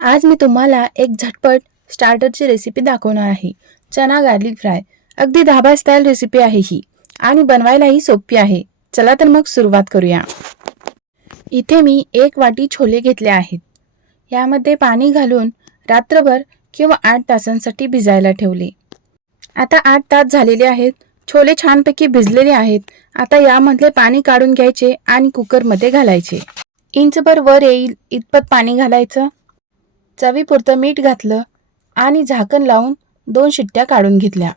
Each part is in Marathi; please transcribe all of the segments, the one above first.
आज मी तुम्हाला एक झटपट स्टार्टरची रेसिपी दाखवणार आहे. चना गार्लिक फ्राय. अगदी धाबा स्टाईल रेसिपी आहे ही आणि बनवायलाही सोपी आहे. चला तर मग सुरुवात करूया. इथे मी 1 वाटी छोले घेतले आहेत. यामध्ये पाणी घालून रात्रभर किंवा 8 तासांसाठी भिजायला ठेवले. आता 8 तास झालेले आहेत. छोले छानपैकी भिजलेले आहेत. आता यामधले पाणी काढून घ्यायचे आणि कुकरमध्ये घालायचे. इंचभर वर येईल इतपत पाणी घालायचं. चवीपुरतं मीठ घातलं आणि झाकण लावून 2 शिट्ट्या काढून घेतल्या.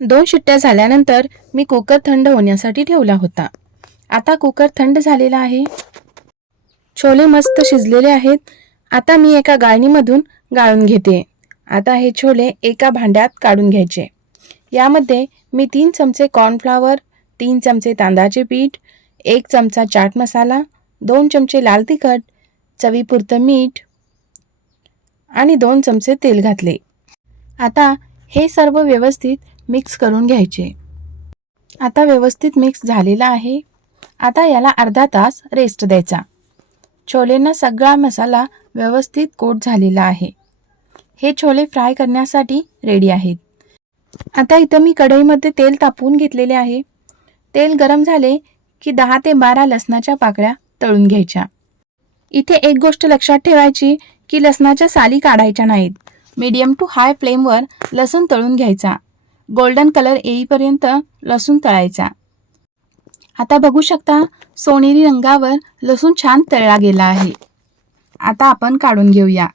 2 शिट्ट्या झाल्यानंतर मी कुकर थंड होण्यासाठी ठेवला होता. आता कुकर थंड झालेला आहे. छोले मस्त शिजलेले आहेत. आता मी एका गाळणीमधून गाळून घेते. आता हे छोले एका भांड्यात काढून घ्यायचे. यामध्ये मी 3 चमचे कॉर्नफ्लॉवर, 3 चमचे तांदळाचे पीठ, 1 चमचा चाट मसाला, 2 चमचे लाल तिखट, चवीपुरतं मीठ आणि 2 चमचे तेल घातले. आता हे सर्व व्यवस्थित मिक्स करून घ्यायचे. आता व्यवस्थित मिक्स झालेला आहे. आता याला अर्धा तास रेस्ट द्यायचा. छोलेंना सगळा मसाला व्यवस्थित कोट झालेला आहे. हे छोले फ्राय करण्यासाठी रेडी आहेत. आता इथं मी कढईमध्ये तेल तापवून घेतलेले आहे. तेल गरम झाले की 10 ते 12 लसणाच्या पाकळ्या तळून घ्यायच्या. इथे एक गोष्ट लक्षात ठेवायची की लसणाच्या साली काढायच्या नाहीत. मीडियम टू हाय फ्लेमवर लसूण तळून घ्यायचा. गोल्डन कलर येईपर्यंत लसूण तळायचा. आता बघू शकता सोनेरी रंगावर लसूण छान तळला गेला आहे. आता आपण काढून घेऊया.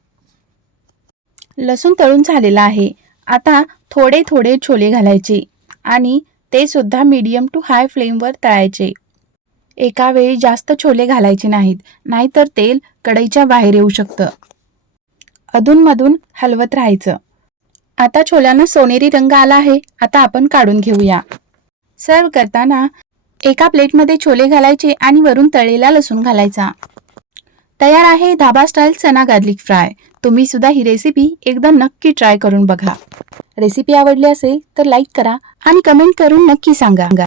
लसूण तळून झालेला आहे. आता थोडे थोडे छोले घालायचे आणि ते सुद्धा मीडियम टू हाय फ्लेमवर तळायचे. एका वेळी जास्त छोले घालायचे नाहीत, नाहीतर तेल कढईच्या बाहेर येऊ शकतं. अधूनमधून हलवत राहायचं. आता छोल्यांना सोनेरी रंग आला आहे. आता आपण काढून घेऊया. सर्व करताना एका प्लेटमध्ये छोले घालायचे आणि वरून तळलेला लसूण घालायचा. तयार आहे धाबा स्टाईल चना गार्लिक फ्राय. तुम्ही सुद्धा ही रेसिपी एकदा नक्की ट्राय करून बघा. रेसिपी आवडली असेल तर लाईक करा आणि कमेंट करून नक्की सांगा.